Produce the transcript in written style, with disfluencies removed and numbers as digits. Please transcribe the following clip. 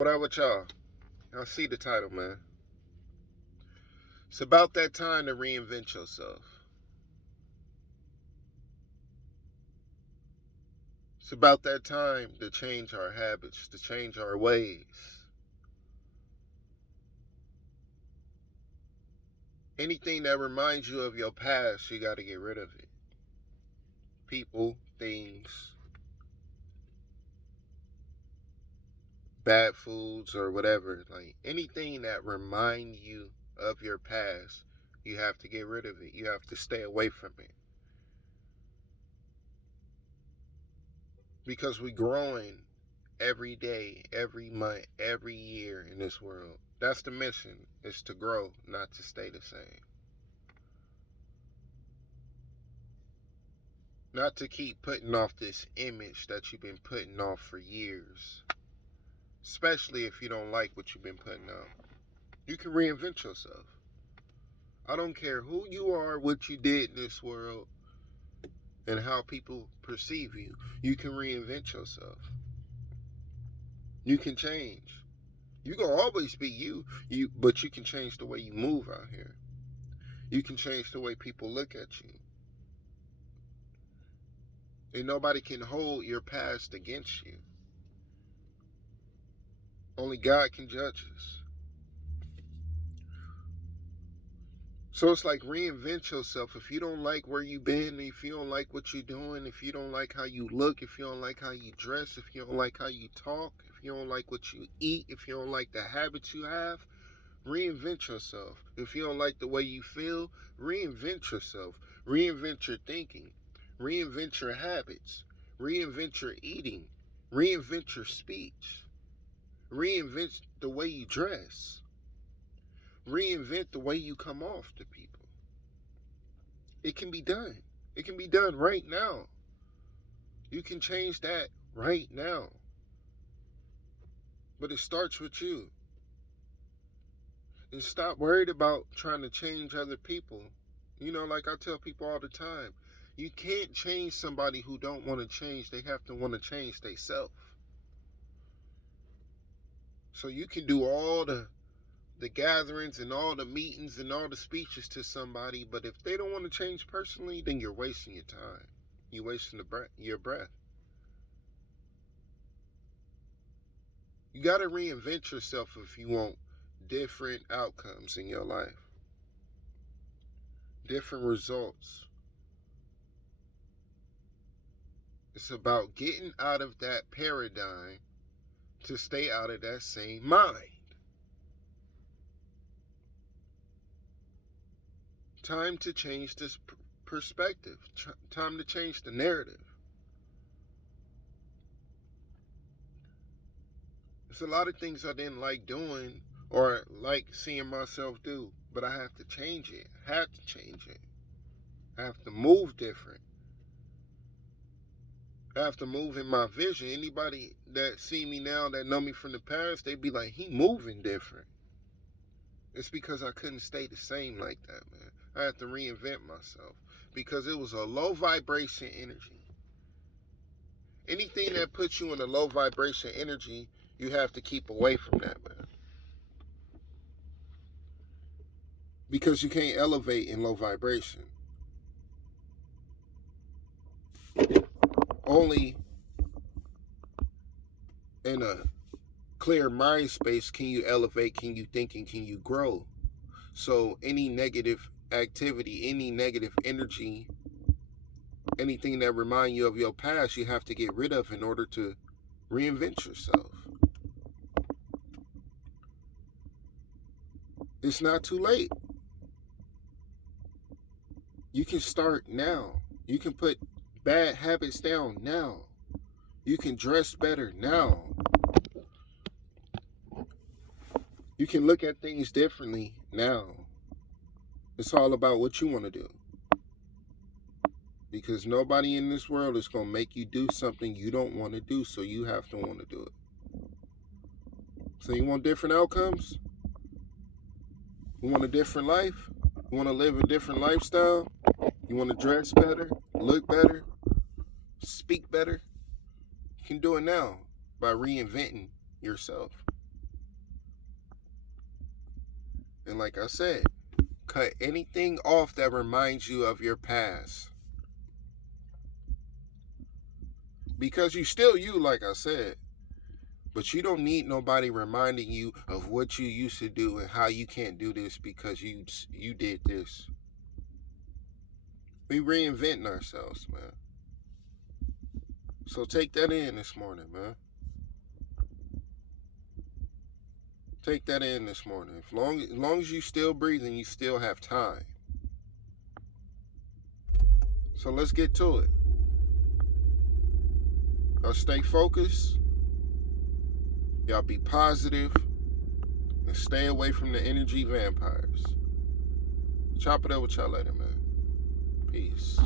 What up with y'all? Y'all see the title, man. It's about that time to reinvent yourself. It's about that time to change our habits, to change our ways. Anything that reminds you of your past, you got to get rid of it. People, things, bad foods, or whatever. Like anything that remind you of your past, you have to get rid of it. You have to stay away from it. Because we're growing every day, every month, every year in this world. That's the mission, is to grow, not to stay the same. Not to keep putting off this image that you've been putting off for years. Especially if you don't like what you've been putting out. You can reinvent yourself. I don't care who you are, what you did in this world, and how people perceive you. You can reinvent yourself. You can change. You gonna always be but you can change the way you move out here. You can change the way people look at you. And nobody can hold your past against you. Only God can judge us. So it's like reinvent yourself. If you don't like where you've been, if you don't like what you're doing, if you don't like how you look, if you don't like how you dress, if you don't like how you talk, if you don't like what you eat, if you don't like the habits you have, reinvent yourself. If you don't like the way you feel, reinvent yourself. Reinvent your thinking. Reinvent your habits. Reinvent your eating. Reinvent your speech. Reinvent the way you dress. Reinvent the way you come off to people. It can be done. It can be done right now. You can change that right now. But it starts with you. And stop worried about trying to change other people. You know, like I tell people all the time, you can't change somebody who don't want to change. They have to want to change themselves. So you can do all the gatherings and all the meetings and all the speeches to somebody, but if they don't want to change personally, then you're wasting your time. You're wasting your breath. You got to reinvent yourself if you want different outcomes in your life, different results. It's about getting out of that paradigm to stay out of that same mind. Time to change this perspective. Time to change the narrative. There's a lot of things I didn't like doing or like seeing myself do, but I have to change it. I have to change it. I have to move different. I have to move in my vision. Anybody that see me now that know me from the past, they be like, he moving different. It's because I couldn't stay the same like that, man. I had to reinvent myself because it was a low vibration energy. Anything that puts you in a low vibration energy, you have to keep away from that, man. Because you can't elevate in low vibration. Only in a clear mind space can you elevate, can you think, and can you grow. So any negative activity, any negative energy, anything that remind you of your past, you have to get rid of in order to reinvent yourself. It's not too late. You can start now. You can put bad habits down now. You can dress better now. You can look at things differently now. It's all about what you want to do. Because nobody in this world is going to make you do something you don't want to do, so you have to want to do it. So you want different outcomes? You want a different life? You want to live a different lifestyle? You want to dress better, look better, speak better? You can do it now by reinventing yourself. And like I said, cut anything off that reminds you of your past. Because you still you, like I said. But you don't need nobody reminding you of what you used to do and how you can't do this because you did this. We reinventing ourselves, man. So take that in this morning, man. Take that in this morning. As long as you still breathing, you still have time. So let's get to it. Y'all stay focused. Y'all be positive. And stay away from the energy vampires. Chop it up with y'all later, man. Peace.